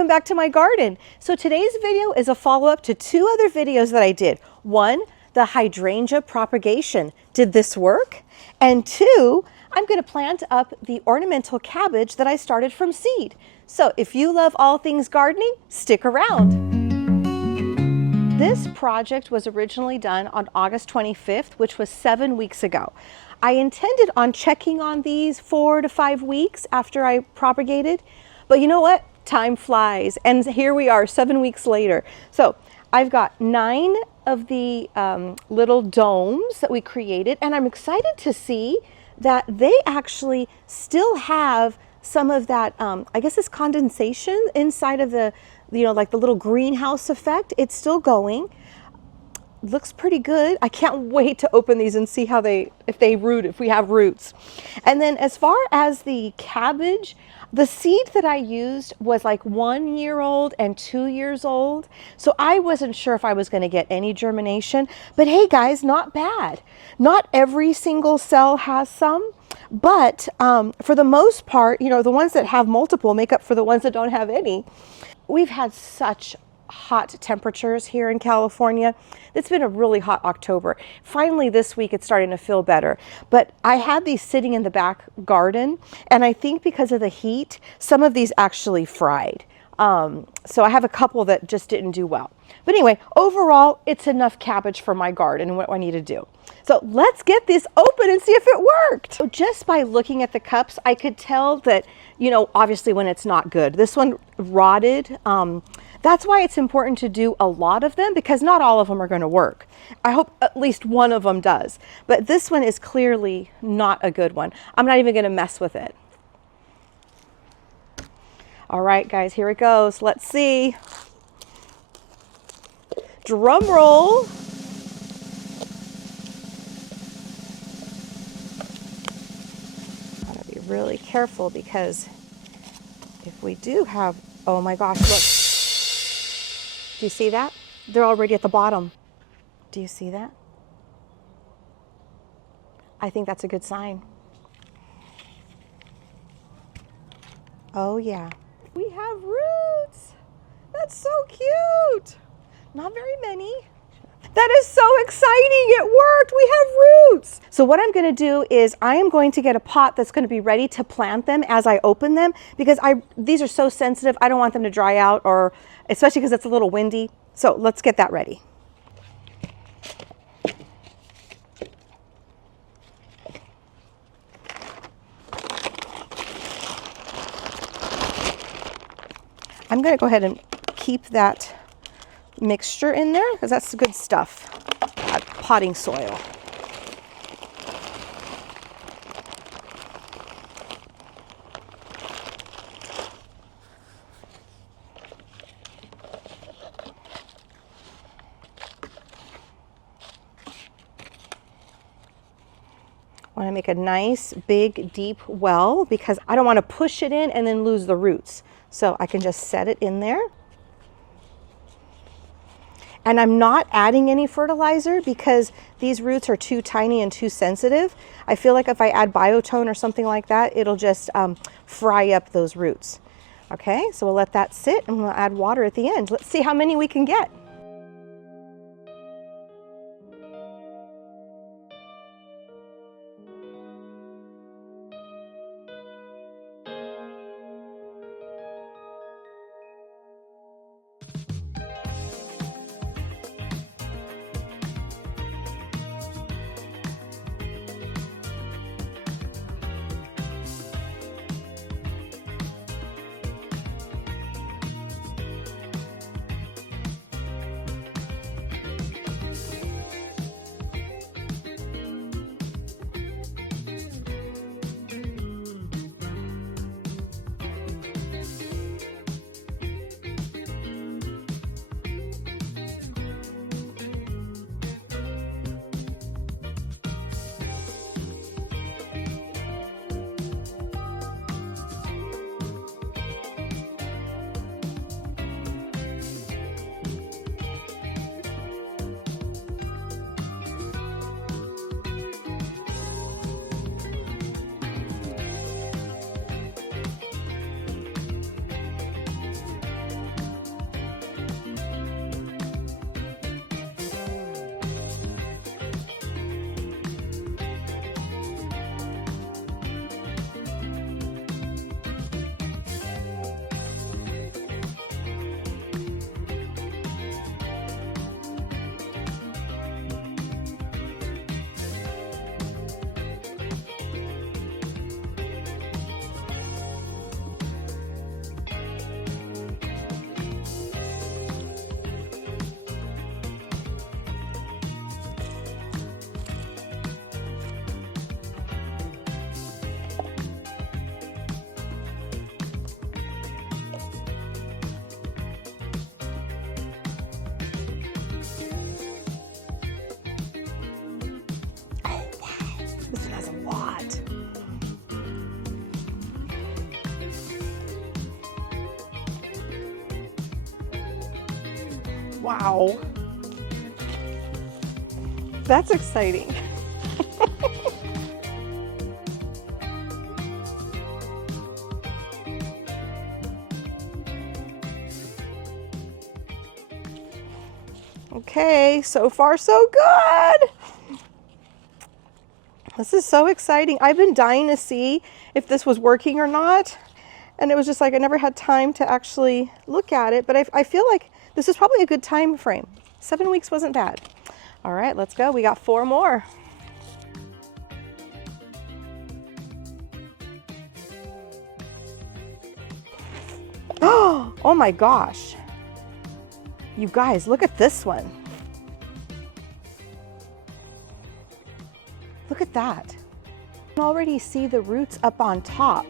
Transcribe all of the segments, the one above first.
welcome back to my garden. So today's video is a follow-up to two other videos that I did. One, the Hydrangea Propagation. Did this work? And two, I'm going to plant up the ornamental cabbage that I started from seed. So if you love all things gardening, stick around. This project was originally done on August 25th, which was 7 weeks ago. I intended on checking on these 4 to 5 weeks after I propagated, but you know what? Time flies, and here we are 7 weeks later. So I've got 9 of the little domes that we created, and I'm excited to see that they actually still have some of that, I guess it's condensation inside of the, like the little greenhouse effect. It's still going. Looks pretty good. I can't wait to open these and see how if we have roots. And then as far as the cabbage, the seed that I used was like 1 year old and 2 years old. So I wasn't sure if I was going to get any germination, but hey guys, not bad. Not every single cell has some, but for the most part, the ones that have multiple make up for the ones that don't have any. We've had such hot temperatures here in California. It's been a really hot October. Finally this week it's starting to feel better, but I had these sitting in the back garden, and I think because of the heat some of these actually fried. So I have a couple that just didn't do well. But anyway, overall it's enough cabbage for my garden and what I need to do. So let's get this open and see if it worked. So just by looking at the cups I could tell that, obviously when it's not good. This one rotted. That's why it's important to do a lot of them, because not all of them are going to work. I hope at least one of them does. But this one is clearly not a good one. I'm not even going to mess with it. All right, guys, here it goes. Let's see. Drum roll. Gotta be really careful, because if we do have, oh my gosh, look. Do you see that? They're already at the bottom. Do you see that? I think that's a good sign. Oh yeah. We have roots. That's so cute. Not very many. That is so exciting. It worked. We have roots. So what I'm going to do is I am going to get a pot that's going to be ready to plant them as I open them, because these are so sensitive. I don't want them to dry out, or especially because it's a little windy. So let's get that ready. I'm going to go ahead and keep that mixture in there, because that's good stuff. Potting soil. I want to make a nice big deep well, because I don't want to push it in and then lose the roots. So I can just set it in there. And I'm not adding any fertilizer because these roots are too tiny and too sensitive. I feel like if I add biotone or something like that, it'll just fry up those roots. Okay, so we'll let that sit, and we'll add water at the end. Let's see how many we can get. Wow. That's exciting. Okay, so far so good. This is so exciting. I've been dying to see if this was working or not. And it was just like I never had time to actually look at it. But I feel like this is probably a good time frame. 7 weeks wasn't bad. All right, let's go. We got 4 more. Oh my gosh. You guys, look at this one. Look at that. You can already see the roots up on top.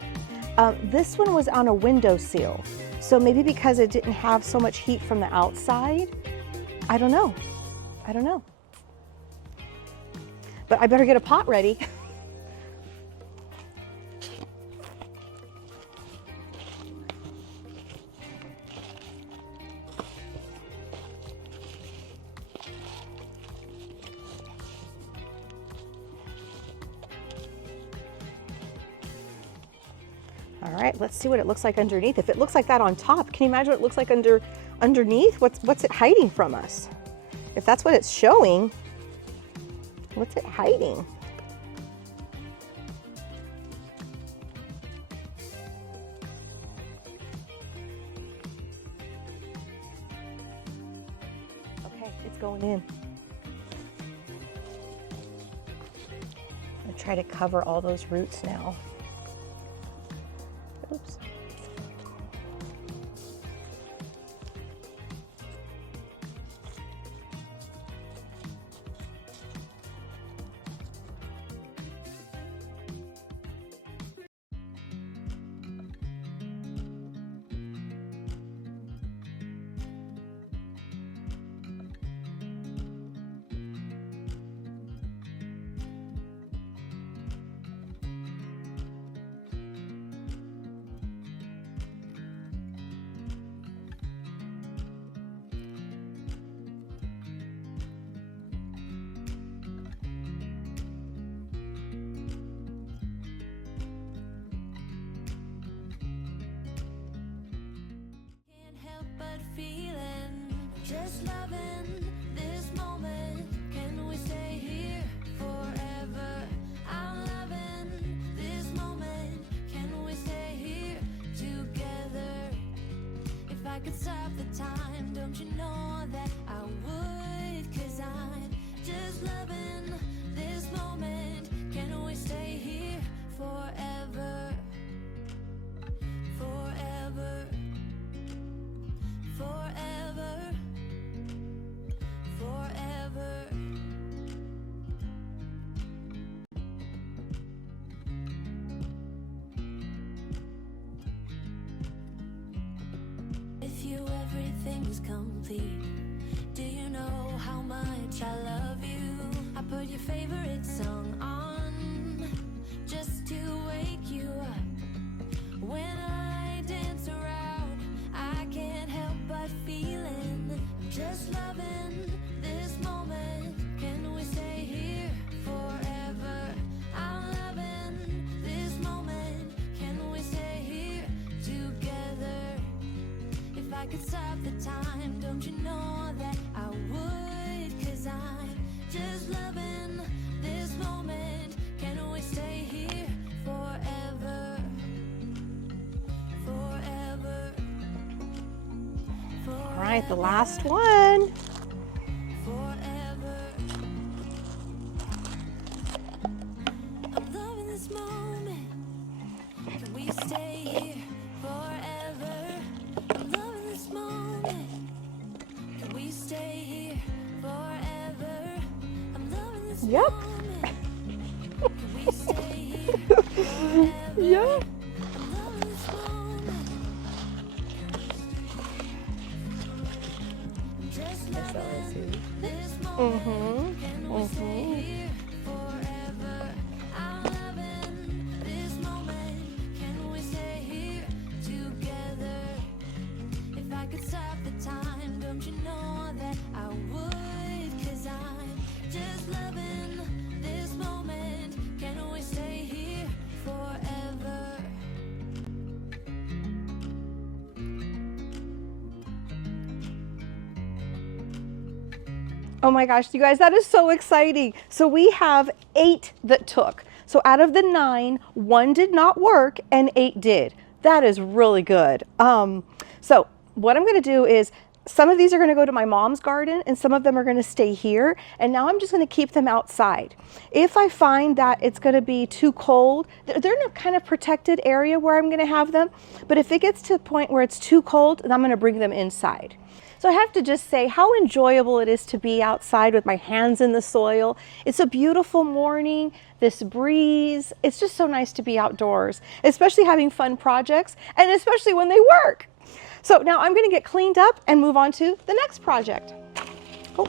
This one was on a windowsill. So maybe because it didn't have so much heat from the outside, I don't know. I don't know. But I better get a pot ready. All right, let's see what it looks like underneath. If it looks like that on top, can you imagine what it looks like underneath? What's it hiding from us? If that's what it's showing, what's it hiding? Okay, it's going in. I'm gonna try to cover all those roots now. Oops. Just loving this moment. Can we stay here forever? I'm loving this moment. Can we stay here together? If I could stop the time, don't you know that I would? 'Cause I'm just loving this moment. Can we stay here forever? Forever. Forever. Forever. With you everything's complete. Do you know how much I love you? I put your favorite song on just to wake you up. When I dance around, I can't help but feeling just loving this moment. Can we stay here forever? I'm loving this moment. Can we stay here together? If I could stop the time, don't you know that I would? 'Cause I'm just loving this moment. Can we stay here forever? Forever. Forever. All right, the last one. Forever. I'm loving this moment. Can we stay here forever? I'm loving this moment. Can we stay here forever? I'm loving this Yep. moment. Can we stay here forever? Yeah. I'm loving this moment. Just loving this moment. Can we stay here forever? I'm loving this moment. Can we stay here together? If I could stop the time, don't you know that Oh my gosh, you guys, that is so exciting. So we have 8 that took. So out of the 9, 1 did not work and 8 did. That is really good. So what I'm going to do is some of these are going to go to my mom's garden and some of them are going to stay here. And now I'm just going to keep them outside. If I find that it's going to be too cold, they're in a kind of protected area where I'm going to have them. But if it gets to the point where it's too cold, then I'm going to bring them inside. So I have to just say how enjoyable it is to be outside with my hands in the soil. It's a beautiful morning, this breeze. It's just so nice to be outdoors, especially having fun projects and especially when they work. So now I'm going to get cleaned up and move on to the next project. Cool.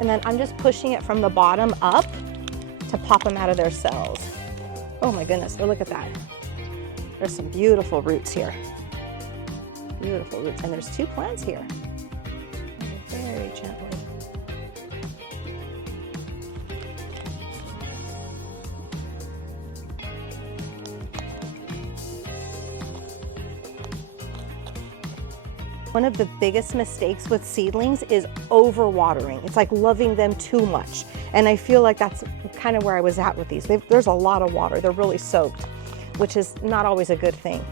And then I'm just pushing it from the bottom up to pop them out of their cells. Oh my goodness, oh, look at that. There's some beautiful roots here. Beautiful roots, and there's 2 plants here. Very gently. One of the biggest mistakes with seedlings is overwatering. It's like loving them too much. And I feel like that's kind of where I was at with these. There's a lot of water. They're really soaked, which is not always a good thing.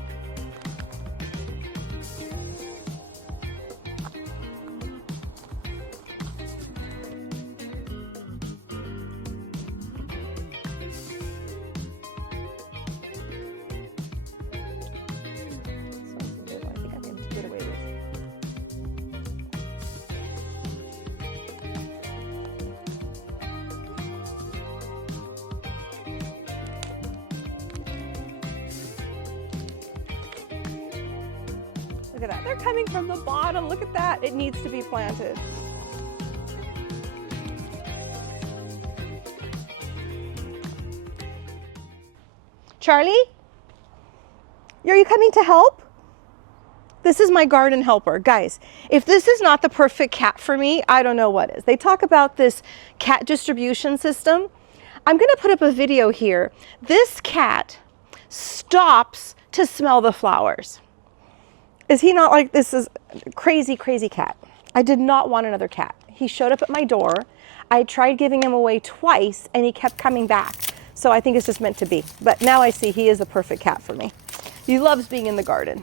Look at that, they're coming from the bottom. Look at that, it needs to be planted. Charlie, are you coming to help? This is my garden helper. Guys, if this is not the perfect cat for me, I don't know what is. They talk about this cat distribution system. I'm gonna put up a video here. This cat stops to smell the flowers. Is he not like, this is crazy, crazy cat. I did not want another cat. He showed up at my door. I tried giving him away twice and he kept coming back. So I think it's just meant to be. But now I see he is the perfect cat for me. He loves being in the garden.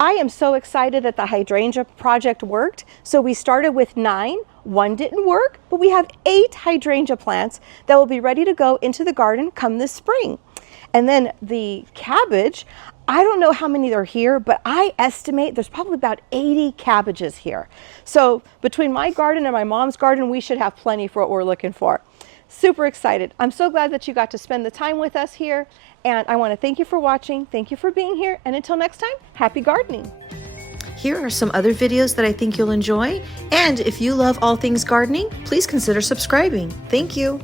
I am so excited that the hydrangea project worked. So we started with 9, 1 didn't work, but we have 8 hydrangea plants that will be ready to go into the garden come this spring. And then the cabbage, I don't know how many are here, but I estimate there's probably about 80 cabbages here. So between my garden and my mom's garden, we should have plenty for what we're looking for. Super excited. I'm so glad that you got to spend the time with us here. And I want to thank you for watching. Thank you for being here. And until next time, happy gardening. Here are some other videos that I think you'll enjoy. And if you love all things gardening, please consider subscribing. Thank you.